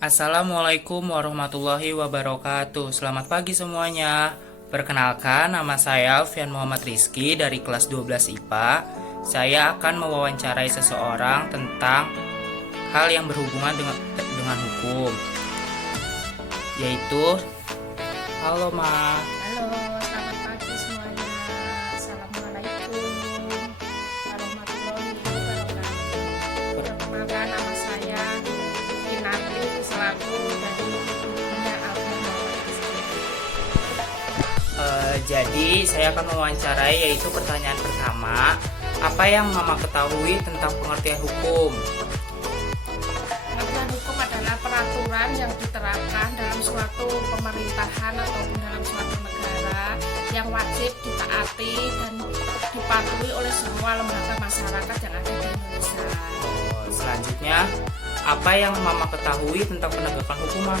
Assalamualaikum warahmatullahi wabarakatuh. Selamat pagi semuanya. Perkenalkan, nama saya Alfian Muhammad Rizky dari kelas 12 IPA. Saya akan mewawancarai seseorang tentang hal yang berhubungan dengan hukum, yaitu halo Ma. Halo, selamat pagi semuanya. Assalamualaikum warahmatullahi wabarakatuh. Perkenalkan, nama saya Inati selaku dari Bunda Alfian Muhammad Rizky. Jadi saya akan mewawancarai, yaitu pertanyaan pertama, apa yang Mama ketahui tentang pengertian hukum? Pengertian hukum adalah peraturan yang diterapkan dalam suatu pemerintahan ataupun dalam suatu negara yang wajib ditaati dan dipatuhi oleh semua lembaga masyarakat yang ada di Indonesia. Selanjutnya, apa yang Mama ketahui tentang penegakan hukum, Ma?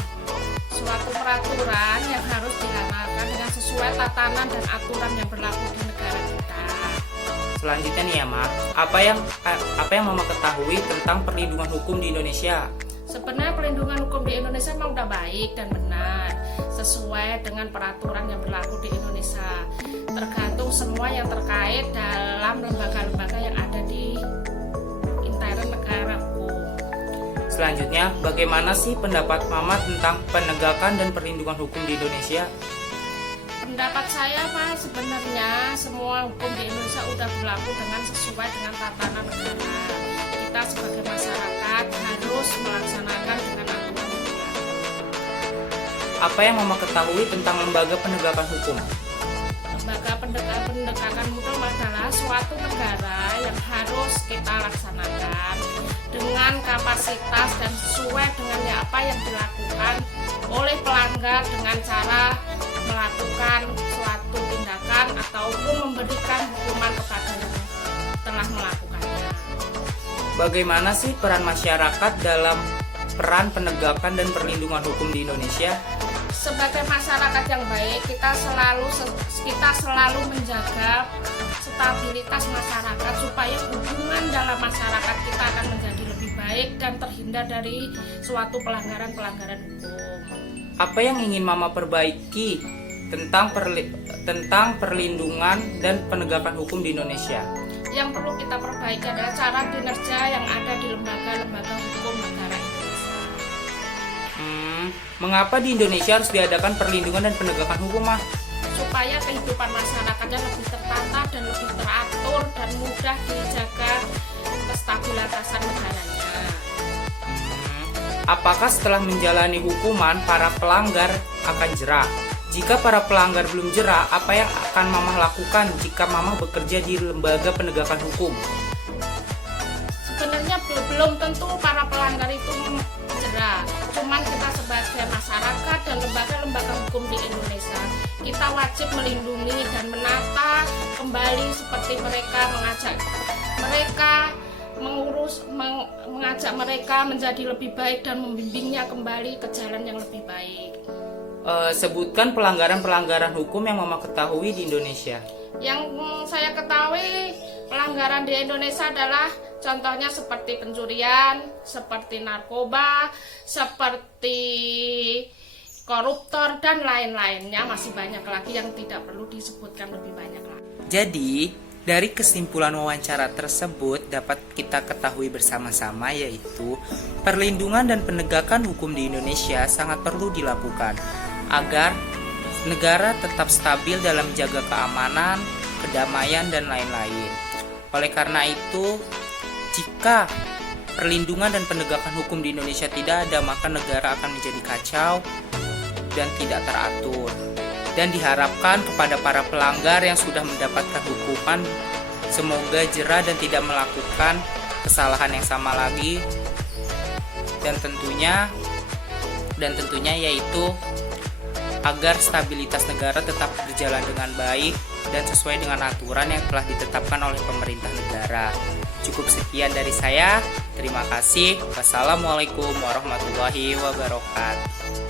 Suatu peraturan yang harus dilaksanakan dengan sesuai tatanan dan aturan yang berlaku di negara kita. Selanjutnya nih ya, Ma, apa yang Mama ketahui tentang perlindungan hukum di Indonesia? Sebenarnya perlindungan hukum di Indonesia memang udah baik dan benar, sesuai dengan peraturan yang berlaku di Indonesia. Tergantung semua yang terkait dalam lembaga-lembaga yang ada di intern negara hukum. Selanjutnya, bagaimana sih pendapat Mama tentang penegakan dan perlindungan hukum di Indonesia? Pendapat saya, Pak, sebenarnya semua hukum di Indonesia udah berlaku dengan sesuai dengan tatanan negara. Kita sebagai masyarakat harus melaksanakan dengan aturan yang berlaku. Apa yang Mama ketahui tentang lembaga penegakan hukum? Lembaga pendekatan hukum adalah suatu negara yang harus kita laksanakan dengan kapasitas dan sesuai dengan apa yang dilakukan oleh pelanggar dengan cara melakukan suatu tindakan ataupun memberikan hukuman kepada yang telah melakukannya. Bagaimana sih peran masyarakat dalam peran penegakan dan perlindungan hukum di Indonesia? Sebagai masyarakat yang baik, kita selalu menjaga stabilitas masyarakat supaya hubungan dalam masyarakat kita akan menjadi lebih baik dan terhindar dari suatu pelanggaran-pelanggaran hukum. Apa yang ingin Mama perbaiki tentang perlindungan dan penegakan hukum di Indonesia? Yang perlu kita perbaiki adalah cara kinerja yang ada di lembaga-lembaga hukum negara Indonesia. Mengapa di Indonesia harus diadakan perlindungan dan penegakan hukum, Ma? Supaya kehidupan masyarakatnya lebih tertata dan lebih teratur dan mudah dijaga kestabilitasan negaranya. Apakah setelah menjalani hukuman para pelanggar akan jera? Jika para pelanggar belum jera, apa yang akan Mama lakukan jika Mama bekerja di lembaga penegakan hukum? Sebenarnya belum tentu para pelanggar itu jera. Cuman kita sebagai masyarakat dan lembaga-lembaga hukum di Indonesia, kita wajib melindungi dan menata kembali seperti mengajak mereka menjadi lebih baik dan membimbingnya kembali ke jalan yang lebih baik. Sebutkan pelanggaran-pelanggaran hukum yang Mama ketahui di Indonesia. Yang saya ketahui pelanggaran di Indonesia adalah contohnya seperti pencurian, seperti narkoba, seperti koruptor dan lain-lainnya. Masih banyak lagi yang tidak perlu disebutkan lebih banyak lagi. Jadi, dari kesimpulan wawancara tersebut dapat kita ketahui bersama-sama, yaitu perlindungan dan penegakan hukum di Indonesia sangat perlu dilakukan agar negara tetap stabil dalam menjaga keamanan, kedamaian, dan lain-lain. Oleh karena itu, jika perlindungan dan penegakan hukum di Indonesia tidak ada, maka negara akan menjadi kacau dan tidak teratur. Dan diharapkan kepada para pelanggar yang sudah mendapatkan hukuman, semoga jera dan tidak melakukan kesalahan yang sama lagi. Dan tentunya yaitu agar stabilitas negara tetap berjalan dengan baik dan sesuai dengan aturan yang telah ditetapkan oleh pemerintah negara. Cukup sekian dari saya. Terima kasih. Wassalamualaikum warahmatullahi wabarakatuh.